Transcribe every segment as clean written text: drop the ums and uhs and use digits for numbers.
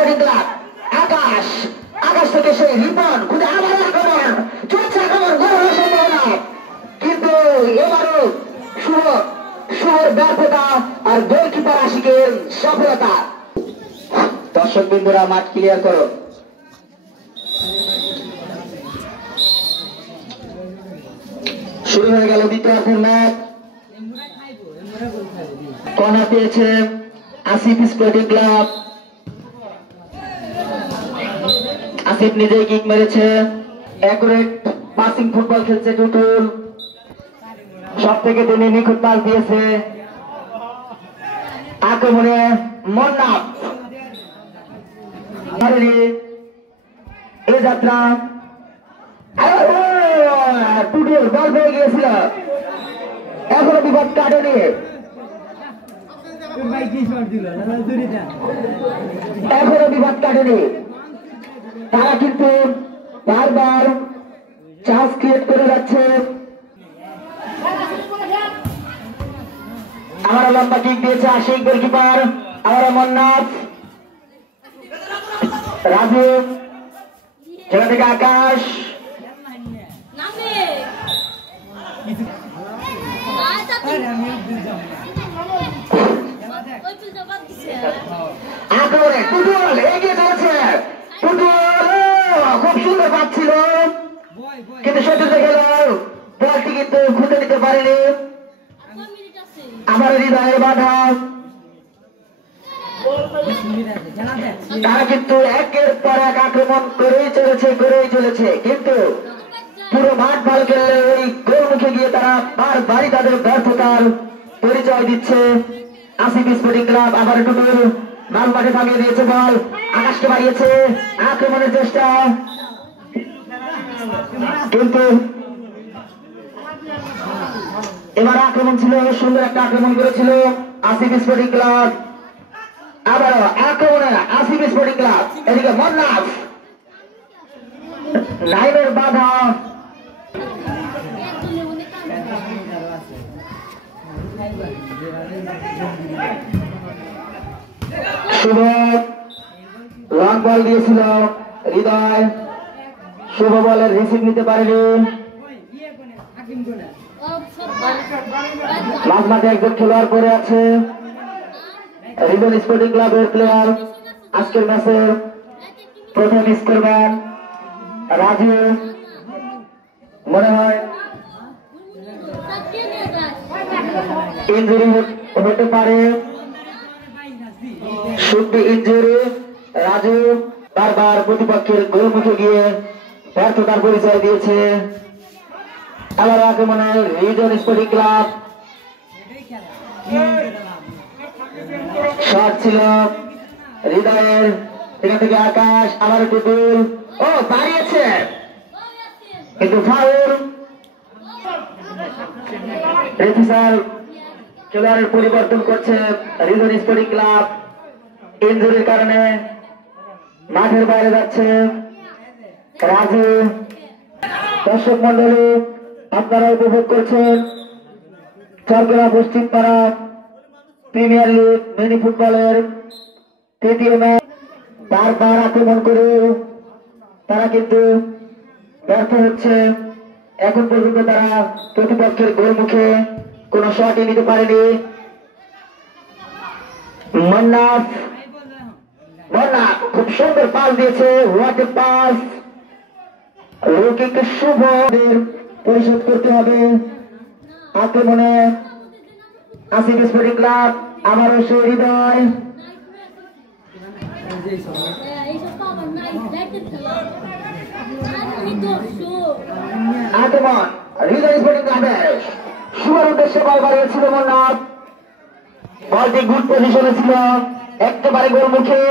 Sporting club. আকাশ আকাশ থেকে সেই রিপন খুদে আবার আক্রমণ চলছে, আক্রমণ করার সম্ভাবনা, কিন্তু এবারও শুভর ব্যর্থতা আর গোলকিপার আশিকের সফলতা। দর্শক বিন্দুরা মাঠ ক্লিয়ার করো। শুরু হয়ে গেল দ্বিতীয়ার্ধের ম্যাচ। কর্নার পেয়েছে আসিফ স্পোর্টিং ক্লাব। আসিফ নিজেই কিক মেরেছে, অ্যাকুরেট পাসিং ফুটবল খেলছে টুটুল, সব থেকে তিনি নিখুঁত পাস দিয়েছে। আক্রমণে মন্নাফ এই যাত্রা টুটুল বল পেয়ে গিয়েছিল, এখনো বিপদ কাটেনি, এখনো বিপদ কাটেনি। তারা কিন্তু বারবার চান্স ক্রিয়েট করে যাচ্ছে। আমার লম্বা কিক দিয়েছে আশিক, গোলকিপার আমার মন্নাফ, রাজু, সেখান থেকে আকাশ, আক্রমণে টুটুল এগিয়ে চলেছে, টুটুল খুব সুন্দর পাচ্ছিল কিন্তু সত্যি গেল, বলটি কিন্তু খুঁজে নিতে পারেনি। আমার হৃদয়ের বাধা, তারা কিন্তু একের পর এক আক্রমণ করেই চলেছে কিন্তু পুরো মাঠ ভালো খেললে ওই গোল মুখে গিয়ে তারা বারবারই তাদের ব্যর্থতার পরিচয় দিচ্ছে। আসিফ স্পোর্টিং ক্লাব আবার টুটুল মাল মাঠে থামিয়ে দিয়েছে, বল আকাশকে বাড়িয়েছে, আক্রমণের চেষ্টা কিন্তু এবার আক্রমণ ছিল, সুন্দর একটা আক্রমণ করেছিল আসিফ স্পোর্টিং ক্লাব। আবার আক্রমণে আসিফ স্পোর্টিং ক্লাব, এদিকে মন্নাফ, লাইনের বাধা, শুভ লং বল দিয়েছিল হৃদয়, শুভ বলের রিসিভ নিতে পারেনি। মাঝ মাঠে একজন খেলোয়াড় পড়ে আছে, রিজন স্পোর্টিং ক্লাবের প্লেয়ার, আজকের ম্যাচে প্রথম স্কোরম্যান রাজু, মনে হয় ইনজুরি হতে পারে, শুধু ইনজুরি। রাজু বারবার প্রতিপক্ষের গোলমুখে গিয়ে ব্যর্থতার পরিচয় দিয়েছে। আবার আক্রমণে রিজন স্পোর্টিং ক্লাব, শট ছিল হৃদয়ের, সেখান থেকে আকাশ, আবার টুটুল, ও বাড়িয়েছে কিন্তু ফাউল। রেফারি খেলোয়াড়ের পরিবর্তন করছে রিজন স্পোর্টিং ক্লাব, ইনজুরির কারণে মাঠের বাইরে যাচ্ছে রাজু। দর্শক মন্ডলী আপনারা উপভোগ করছেন চরগড়া পশ্চিমপাড়া প্রিমিয়ার লিগ মিনি ফুটবলের তৃতীয় ম্যাচ। বারবার আক্রমণ করে তারা কিন্তু ব্যর্থ হচ্ছে, এখন পর্যন্ত তারা প্রতিপক্ষের গোলমুখে কোন শটই নিতে পারেনি। মন্নাফ খুব সুন্দর পাস দিয়েছে, হোয়াট এ পাস, রুকিকে শুভ পরিশোধ করতে হবে। আক্রমণে আসিফ স্পোর্টিং ক্লাব, আবারও সে হৃদয়, আক্রমণ রিজন স্পোর্টিং ক্লাবের, শুভর উদ্দেশ্যে বল বাড়িয়েছিল মন্নাফ, বলটি গুড পজিশনে ছিল, একেবারে গোলমুখে,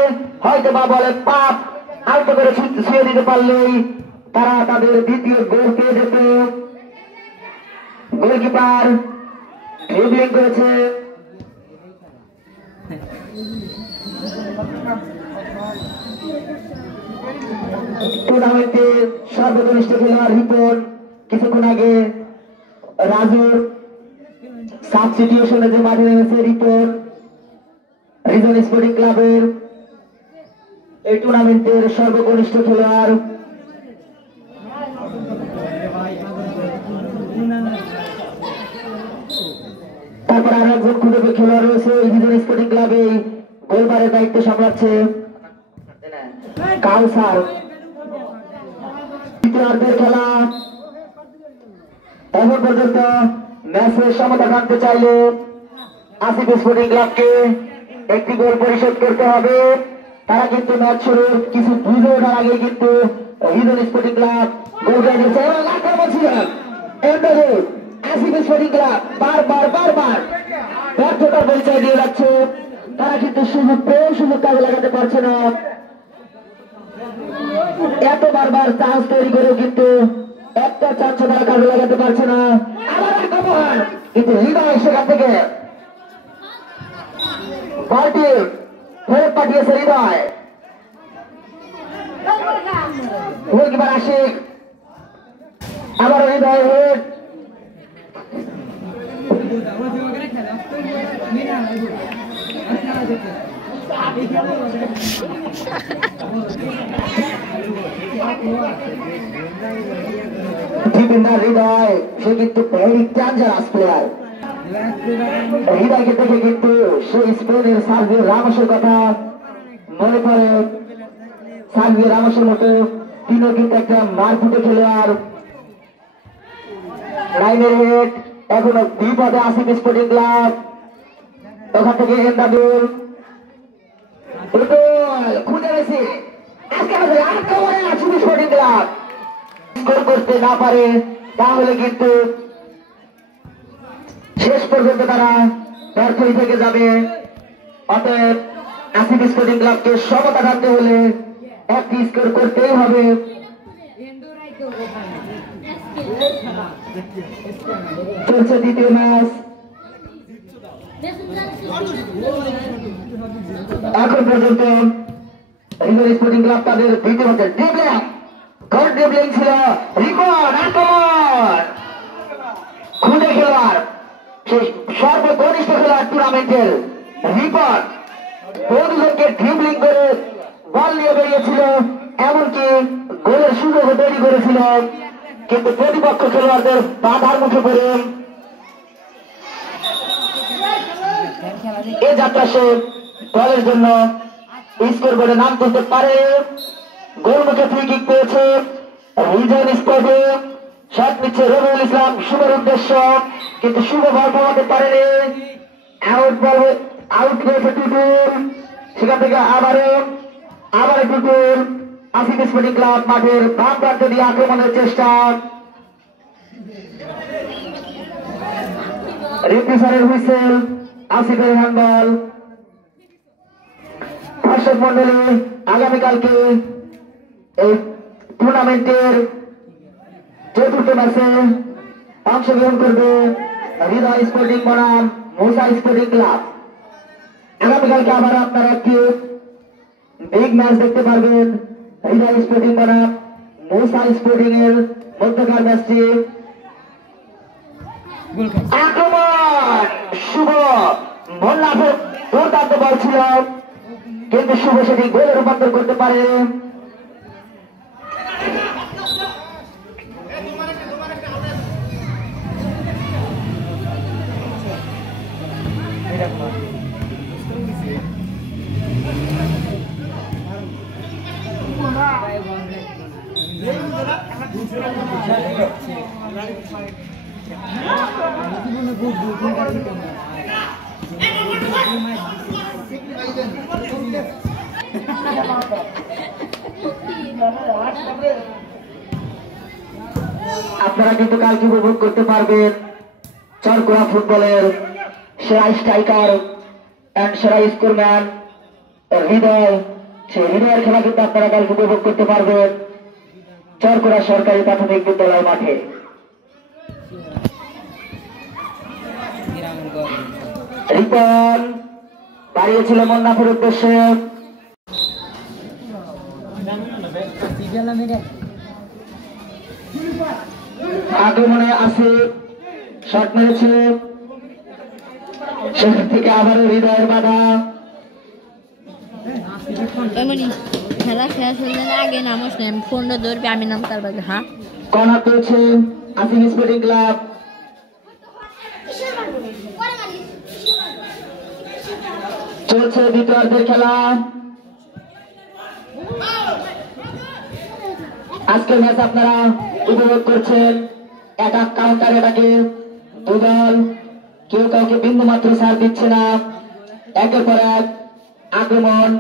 হয়তো বা বলে পাপ আলতো করে ছুঁয়ে দিতে পারলেই তারা তাদের দ্বিতীয় গোল পেয়ে যেত। গোলকিপার ড্রিবলিং করেছে, টুর্নামেন্টের সর্বকনিষ্ঠ খেলোয়াড় রিপন কিছুক্ষণ আগে রাজুর সাবস্টিটিউশনে যে মাঠে নেমেছে রিপন রিজন স্পোর্টিং ক্লাবের, এই টুর্নামেন্টের সর্বকনিষ্ঠ খেলোয়াড়। তারপর আরো একজন ক্ষুদ্র খেলোয়াড় রয়েছে ইভিজন স্পোর্টিং ক্লাবে গোলবারের দায়িত্ব সামলাচ্ছে কাউসার। তৃতীয়ার্ধের খেলা এখন পর্যন্ত ম্যাচের সমতা টানতে চাইলে আসিফ স্পোর্টিং ক্লাবকে একটি গোল পরিশোধ করতে হবে। তারা কিন্তু ম্যাচ শুরুর কিছু বুঝে ওঠার আগে কিন্তু ইভিজন স্পোর্টিং ক্লাব গোল করে দিয়েছে এবং আক্রমণ ছিল আসিফ স্পোর্টিং ক্লাব বারবার ব্যর্থতার পরিচয় দিয়ে যাচ্ছে। তারা কিন্তু সুযোগ পেয়ে সুযোগ কাজে লাগাতে পারছে না। এত বারবার চান্স তৈরি করেও কিন্তু একটা চান্স তারা কাজে লাগাতে পারছে না। আবার আক্রমণ কিন্তু হৃদয় সেখান থেকে বলটি ফেরত পাঠিয়েছে হৃদয়। গোলকিপার আশিক আবার হৃদয় হেড হৃদয় সে কিন্তু ভেরি ডেঞ্জারাস প্লেয়ার। হৃদয়কে দেখে কিন্তু সেই স্পেনের সার্ভিও রামোসের কথা মনে পড়ে। সার্ভিও রামোসের মতো তিনিও কিন্তু একটা মারকুটে খেলোয়াড়। লাইনের হেড এখনো বিপদে আসিফ স্পোর্টিং ক্লাব। ওখান থেকে এন্দাদুল খুঁজে গেছে আসিফ স্পোর্টিং ক্লাব স্কোর করতে না পারে তাহলে কিন্তু শেষ পর্যন্ত তারা ব্যর্থই থেকে যাবে। অতএব আসিফ স্পোর্টিং ক্লাবকে সমতা টানতে হলে একটি স্কোর করতেই হবে। চলছে দ্বিতীয় ম্যাচ। এখন পর্যন্ত ইভিজন স্পোর্টিং ক্লাব তাদের দ্বিতীয় ম্যাচের ড্রিবলিং ছিল রিপন আক্রমণ খুদে খেলোয়াড় সেই সর্বকনিষ্ঠ খেলোয়াড় টুর্নামেন্টের রিপন বন্ধুজনকে ড্রিবলিং করে বল নিয়ে বেরিয়েছিল, এমনকি গোলের সুযোগও তৈরি করেছিল, কিন্তু প্রতিপক্ষ খেলোয়াড়দের বাধার মুখে পড়ে এ যাত্রা সে দলের জন্য স্কোর বোর্ডে নাম তুলতে পারে। গোলমুখে ফ্রি কিক পেয়েছে ইভিজন স্পোর্টে। শট নিচ্ছে রবিউল ইসলাম শুভের উদ্দেশ্য, কিন্তু শুভ বল পাওয়াতে পারেনি। আউট হয়েছে টুটুল। সেখান থেকে আবার টুটুল। আসিফ স্পোর্টিং ক্লাব মাঠের বাম প্রান্তে দিয়ে আক্রমণের চেষ্টা। রেফারির হুইসেল, আসিফের হ্যান্ডবল। দর্শক মন্ডলী, আগামীকালকে এই টুর্নামেন্টের চতুর্থ ম্যাচে অংশগ্রহণ করবে হৃদয় স্পোর্টিং বনাম মুসা স্পোর্টিং ক্লাব। আগামীকালকে আবার আপনারা একটি বিগ ম্যাচ দেখতে পারবেন। হৃদয় স্পোর্টিং বনাম মুসা স্পোর্টিং এর মধ্যকার ম্যাচটি। আক্রমণ শুভ মোল্লাফের দুর্দান্ত বল ছিল, কিন্তু শুভ সেটি গোলে রূপান্তর করতে পারে। আপনারা কিন্তু কালকে উপভোগ করতে পারবেন চরকুড়া ফুটবলের সেরা স্ট্রাইকার এন্ড সেরা স্কোরম্যান হৃদয়। সেই হৃদয়ের খেলা কিন্তু আপনারা কালকে উপভোগ করতে পারবেন চরকুড়া সরকারি প্রাথমিক বিদ্যালয় মাঠে। রিপন বাড়িয়েছিল মোল্লাফের উদ্দেশ্যে। আক্রমণে আসে শট মেরেছে, সেখান থেকে আবারও হৃদয়ের বাধা। খেলা শেষ হলে আগে নামস না, আমি ফোনটা ধরবে, আমি নাম তার বাজে। হ্যাঁ, কর্নার তুলছে আসিফ স্পোর্টিং ক্লাব। চলছে দ্বিতীয়ার্ধের খেলা। আজকের ম্যাচ আপনারা উপভোগ করছেন অ্যাটাক কাউন্টার অ্যাটাকে। দুদল কেউ কাউকে বিন্দু মাত্র ছাড় দিচ্ছে না, একের পর এক আক্রমণ।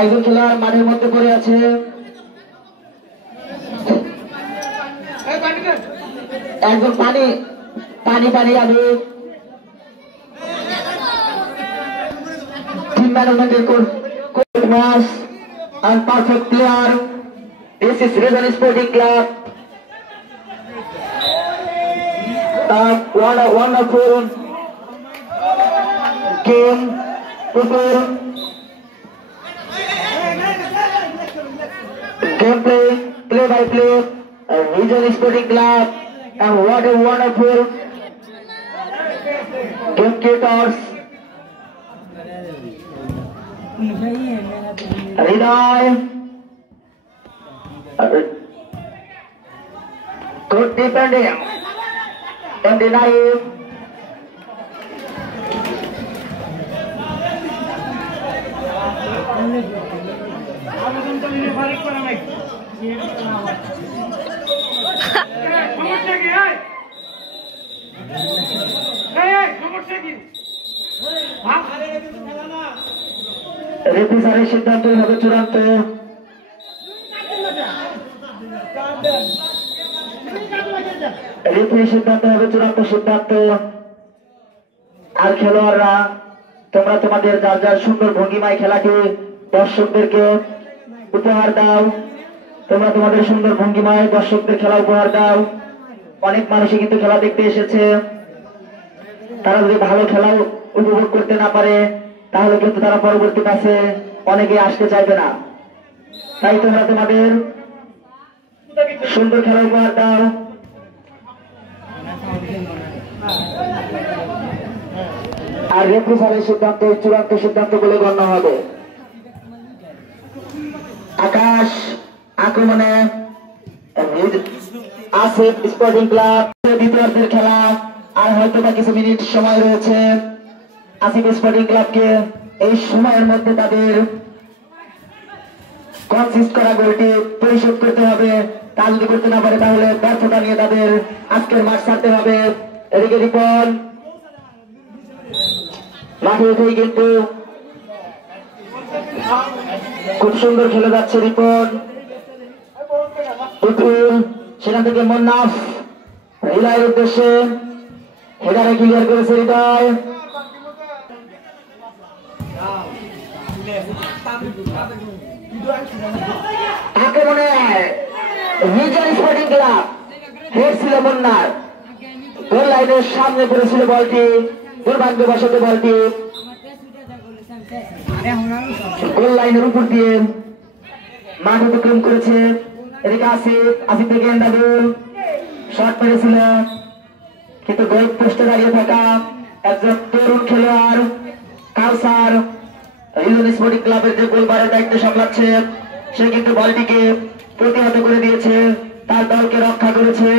একজন খেলোয়াড় মাঠের মধ্যে পড়ে আছে। একজন পানি পানি পানি আগে টিম ম্যানেজমেন্টের match and perfect player. This is Rizal Sporting Club. Wonderful game prepare. Gameplay, play by play, Rizal Sporting Club, and what a wonderful game creators. Hriday, good defending, and denying. রেফারির সিদ্ধান্ত হবে চূড়ান্ত। রেফারির সিদ্ধান্ত হবে চূড়ান্ত সিদ্ধান্ত। আর খেলোয়াড়রা তোমরা তোমাদের যার যার সুন্দর ভঙ্গিমায় খেলাকে দর্শকদেরকে উপহার দাও। তোমরা তোমাদের সুন্দর ভঙ্গিমায় দর্শকদের খেলা উপহার দাও। অনেক মানুষই কিন্তু খেলা দেখতে এসেছে, তারা যদি ভালো খেলা উপভোগ করতে না পারে তাহলে কিন্তু তারা পরবর্তী ম্যাচে অনেকে আসতে চাইবে না। তাই তোমরা তোমাদের সুন্দর খেলা উপহার দাও। আর রেফারির সিদ্ধান্ত চূড়ান্ত সিদ্ধান্ত বলে গণ্য হবে। আকাশ আক্রমণে আসিফ স্পোর্টিং ক্লাব। দ্বিতীয়ার্ধের খেলা, আর হয়তো বা কিছু মিনিট সময় রয়েছে। আসিফ স্পোর্টিং ক্লাবকে এই সময়ের মধ্যে তাদের কনসিস্ট করা গোলটি পরিশোধ করতে হবে। তা যদি করতে না পারে তাহলে ব্যর্থতা নিয়ে তাদের আজকের মাঠ ছাড়তে হবে। এদিকে রিপন মাঠে উঠেই কিন্তু খুব সুন্দর খেলে যাচ্ছে রিপন। সেখান থেকে মন্নাফ হৃদয়ের উদ্দেশ্যে হেডারে ক্লিয়ার করেছে হৃদয়। আক্রমণে রিজাল স্পোর্টিং ক্লাব, হেড ছিল মন্নার, গোল লাইনের সামনে পড়েছিল বলটি, দুর্ভাগ্যবশত বলটি গোল লাইনের উপর দিয়ে মাঠ অতিক্রম করেছে। এদিকে আসিফ থেকে এন্ডাবুল শট মেরেছিল, কিন্তু গোল পোস্টে দাঁড়িয়ে থাকা একজন তরুণ খেলোয়াড় কাউসার রিজাল স্পোর্টিং ক্লাবের যে গোলবারের দায়িত্ব সামলাচ্ছে, সে কিন্তু বলটিকে প্রতিহত করে দিয়েছে, তার দলকে রক্ষা করেছে।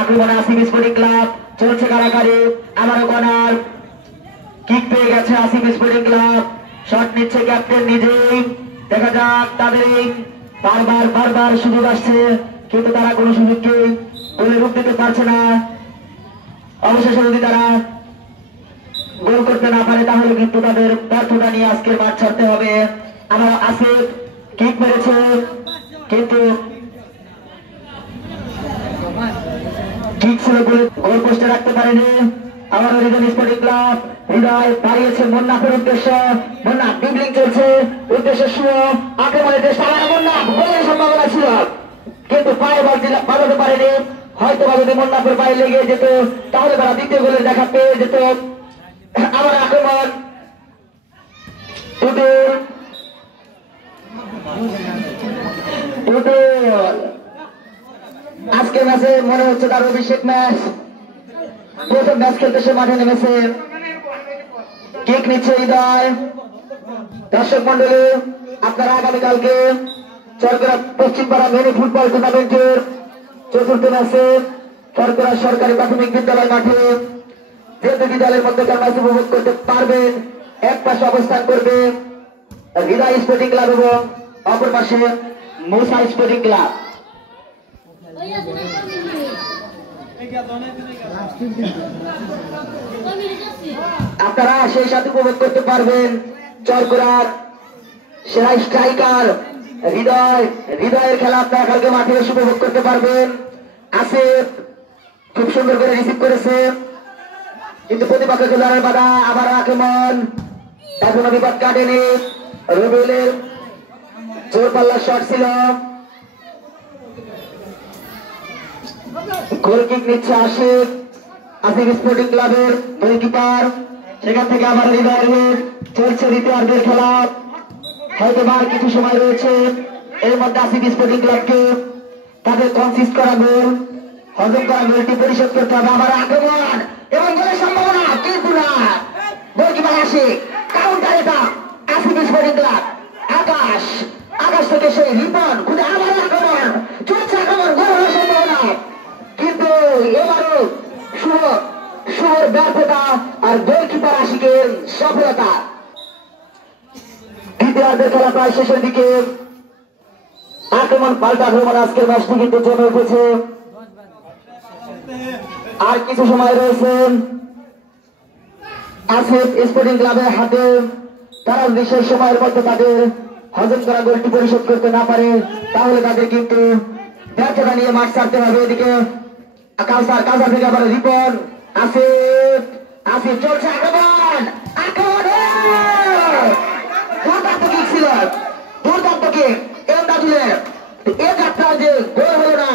আক্রমণে আসিফ স্পোর্টিং ক্লাব, চলছে কারাকারি, আবারও কর্নার কিক পেয়ে গেছে আসিফ স্পোর্টিং ক্লাব। শট নিচ্ছে ক্যাপ্টেন নিজেই। দেখা যাক তাদের বারবার সুযোগ আসছে, কিন্তু তারা কোনো সুযোগকে গোলে রূপ দিতে পারছে না। অবশেষে যদি তারা গোল করতে না পারে তাহলে কিন্তু তাদের ব্যর্থতা নিয়ে আজকের মাঠ ছাড়তে হবে। আবার আসিফ কিক মেরেছে, কিন্তু কিক ছিল বলে গোল পোস্টে রাখতে পারেনি। আবার রিজাল স্পোর্টিং ক্লাব, হৃদয় দাঁড়িয়েছে মন্নাফের উদ্দেশ্যে, মন্নাফ ড্রিবলিং চলছে, উদ্দেশ্যে শুয়ে আক্রমণের চেষ্টা, মন্নাফ গোলের সম্ভাবনা ছিল কিন্তু পায়ে বাজাতে পারেনি। হয়তো বা যদি মন্নাফের পায়ে লেগে যেত তাহলে তারা দ্বিতীয় গোলের দেখা পেয়ে যেত। আবার আক্রমণ আজকে ম্যাচে মনে হচ্ছে তার অভিষেক ম্যাচ। প্রথম ম্যাচ খেলতে সে মাঠে নেমেছে। কিক নিচ্ছে হৃদয়। দর্শক মন্ডলী, আপনারা আগামীকালকে চরকরা পশ্চিমপাড়া মিনি ফুটবল টুর্নামেন্টের চতুর্থ ম্যাচে চরকরা সরকারি প্রাথমিক বিদ্যালয় মাঠে যে দুটি দলের মধ্যে ম্যাচ উপভোগ করতে পারবেন। এক পাশে অবস্থান করবে হৃদয় স্পোর্টিং ক্লাব এবং অপর পাশে মুসা স্পোর্টিং ক্লাব। আপনারা সেই সাথে উপভোগ করতে পারবেন চরকরার সেরা স্ট্রাইকার হৃদয়ের খেলা আপনারা কালকে মাঠে এসে উপভোগ করতে পারবেন। আসিফ খুব সুন্দর করে রিসিভ করেছে, কিন্তু প্রতিপক্ষ খেলোয়াড়ের বাধা, আবার আক্রমণ, এখনো বিপদ কাটেনি। রবিউলের জোর পাল্লার শট ছিল, গোল কিক নিচ্ছে আসিফ স্পোর্টিং ক্লাবের গোলকিপার। সেখান থেকে আবার হৃদয়ের চলছে দ্বিতীয়ার্ধের খেলা। হয়তো আর কিছু সময় রয়েছে, এর মধ্যে আসিফ স্পোর্টিং ক্লাবকে তাদের কনসিস্ট করা গোল, হজম করা গোলটি পরিশোধ করতে হবে। আবার আক্রমণ এবং গোলের সম্ভাবনা, কিন্তু না, গোলকিপার আসিফ, কাউন্টার এটা আসিফ স্পোর্টিং ক্লাব। আকাশ থেকে সেই রিপন খুঁজে আবার আক্রমণ, চলছে আক্রমণ, গোল হওয়ার সম্ভাবনা, কিন্তু এবারও শুভর ব্যর্থতা আর গোলকিপার আশিকের সফলতা। দ্বিতীয়ার্ধের খেলা প্রায় শেষের দিকে, আক্রমণ পাল্টা আক্রমণ, আজকের ম্যাচটি কিন্তু জমে উঠেছে। আর কিছু সময় রয়েছে আসিফ স্পোর্টিং ক্লাবের হাতে। তারা বিশেষ সময়ের মধ্যে তাদের হজম করা গোলটি পরিশোধ করতে না পারে, তাহলে তাদের কিন্তু ব্যর্থতা নিয়ে মাঠ ছাড়তে হবে। এদিকে কাউসার থেকে আবার রিপন, আসিফ চলছে আক্রমণ, দুর্দান্ত কিক ছিল, দুর্দান্ত কিক এবং দাদুলের এ যাত্রা যে গোল হলো না,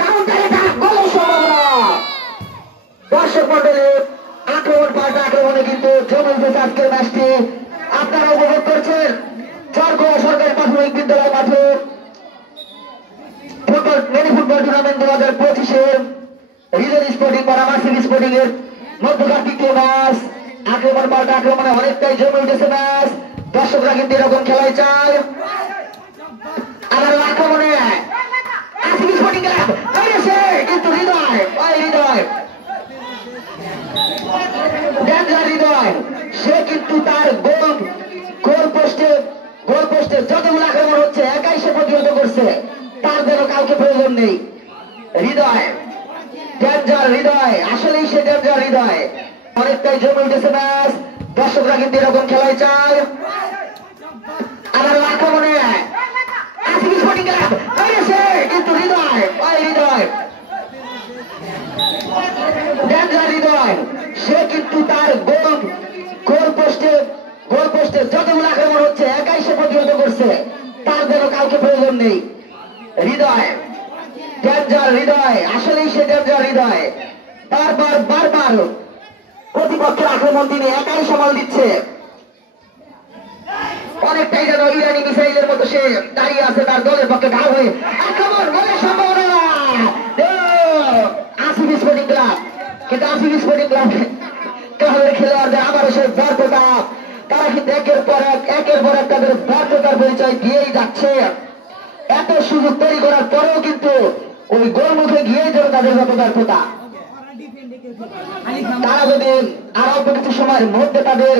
কাউন্টার এটা গোলের সম্ভাবনা। দর্শক মন্ডলী, আক্রমণ পাল্টা আক্রমণে কিন্তু জমে উঠেছে আজকের ম্যাচটি। আপনারা উপভোগ করছেন চরকরা সরকারি প্রাথমিক বিদ্যালয় মাঠে ফুটবল মিনি ফুটবল টুর্নামেন্ট 2025-এর হৃদয় স্পোর্টিং বা আসিফ স্পোর্টিং এর মধ্যকার তৃতীয় ম্যাচ। আক্রমণ পাল্টা আক্রমণে অনেকটাই জমে উঠেছে ম্যাচ। দর্শকরা কিন্তু এরকম খেলায় চায়। আবার আক্রমণে আসিফ স্পোর্টিং ক্লাব হয়েছে, কিন্তু হৃদয় সে কিন্তু তার গোল পোস্টে যতগুলো আক্রমণ হচ্ছে একাই সে প্রতিহত করছে, তার যেন কাউকে প্রয়োজন নেই। হৃদয় আসলেই সে ডেঞ্জার হৃদয়। অনেকটাই জমে উঠেছে ম্যাচ। দর্শকরা কিন্তু এরকম খেলায় চায়। আবার আক্রমণে আসিফ স্পোর্টিং ক্লাব হয়েছে, কিন্তু হৃদয় সে কিন্তু তার গোল পোস্টে যতগুলো আক্রমণ হচ্ছে একাই সে প্রতিহত করছে, তার যেন কাউকে প্রয়োজন নেই। হৃদয় আসলেই সে ডেঞ্জার হৃদয়। বারবার প্রতিপক্ষের আক্রমণ তিনি একাই সামাল দিচ্ছে। অনেকটাই যেন ইরানি মিসাইলের মতো সে দাঁড়িয়ে আছে তার দলের পক্ষে ঢাল হয়ে। আক্রমণ, গোলের সম্ভাবনা, আসিফ স্পোর্টিং ক্লাব, কিন্তু আসিফ স্পোর্টিং ক্লাব খেলোয়াড়দের আবারও সেই ব্যর্থতা। তারা কিন্তু একের পর এক তাদের ব্যর্থতার পরিচয় দিয়েই যাচ্ছে। এত সুযোগ তৈরি করার পরেও কিন্তু ওই গোলমুখে গিয়ে যেন তাদের যত ব্যর্থতা। তারা যদি আর অল্প কিছু সময়ের মধ্যে তাদের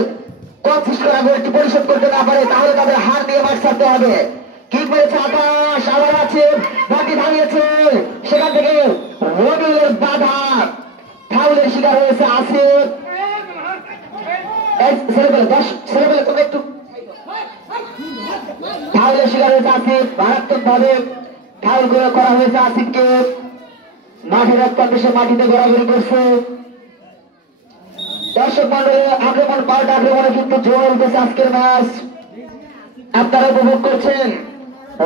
কনসিস্ট করা গোলটি পরিশোধ করতে না পারে, তাহলে তাদের হার নিয়ে মাঠ ছাড়তে হবে। কিক মেরেছে আকাশ, আবার আছে মাটি দাঁড়িয়েছে, সেখান থেকে রবিউলের বাধা, ফাউলের শিকার হয়েছে আসিফ। ছেলেবেলে তুমি একটু ফাউলের শিকার হয়েছে আসিফ। মারাত্মক ভাবে ফাউল করা হয়েছে আসিফকে। মাঠের এক প্রান্তে সে মাটিতে ঘোরাঘুরি করছে। দর্শক মন্ডলী, আক্রমণ পাল্টা আক্রমণে কিন্তু জোর উঠেছে আজকের ম্যাচ। আপনারা উপভোগ করছেন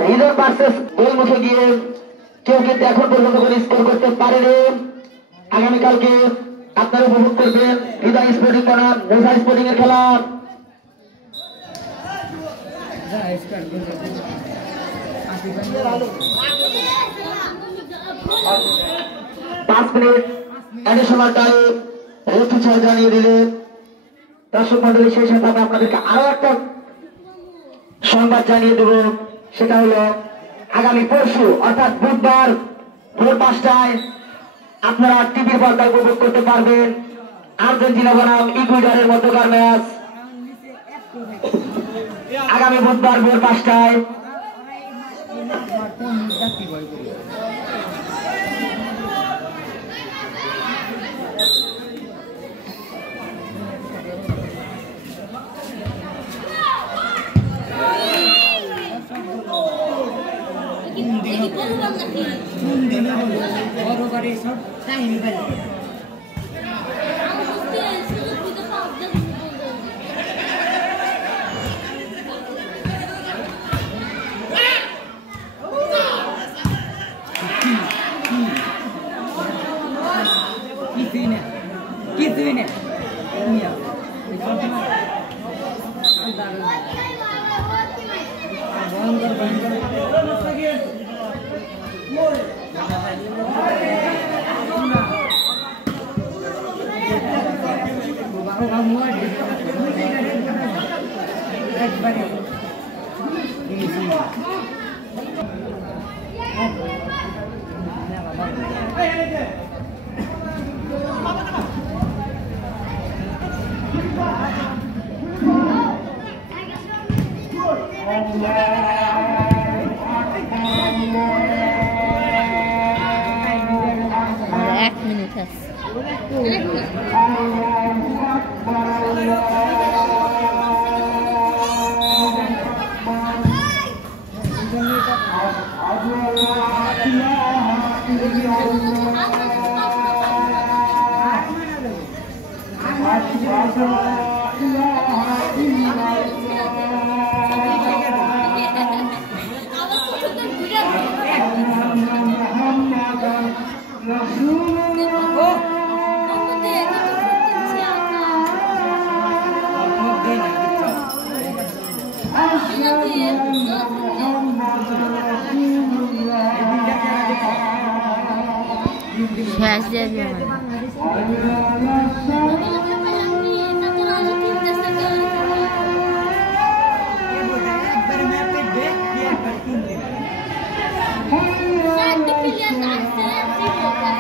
হৃদয় ভার্সেস গোলমুখে গিয়ে কেউ কিন্তু এখন পর্যন্ত কোনো স্কোর করতে পারেনি। আগামীকালকে আপনারা উপভোগ করবেন হৃদয় স্পোর্টিং বনাম মুসা স্পোর্টিং এর খেলা। 5 মিনিট অ্যাডিশনাল টাইম অফিসার জানিয়ে দিলেন। দর্শক মন্ডলী, সেই সাথে আমি আপনাদেরকে আরো একটা সংবাদ জানিয়ে দেব। সেটা হলো আগামী পরশু অর্থাৎ বুধবার ভোর 5টায় আপনারা টিভির পর্দায় উপভোগ করতে পারবেন আর্জেন্টিনা বনাম ইকুয়েডরের মধ্যকার ম্যাচ। আগামী বুধবার ভোর 5টায়। এক মিনিট আছে। শেষ যাবে Saat dipilihan asal, si Boca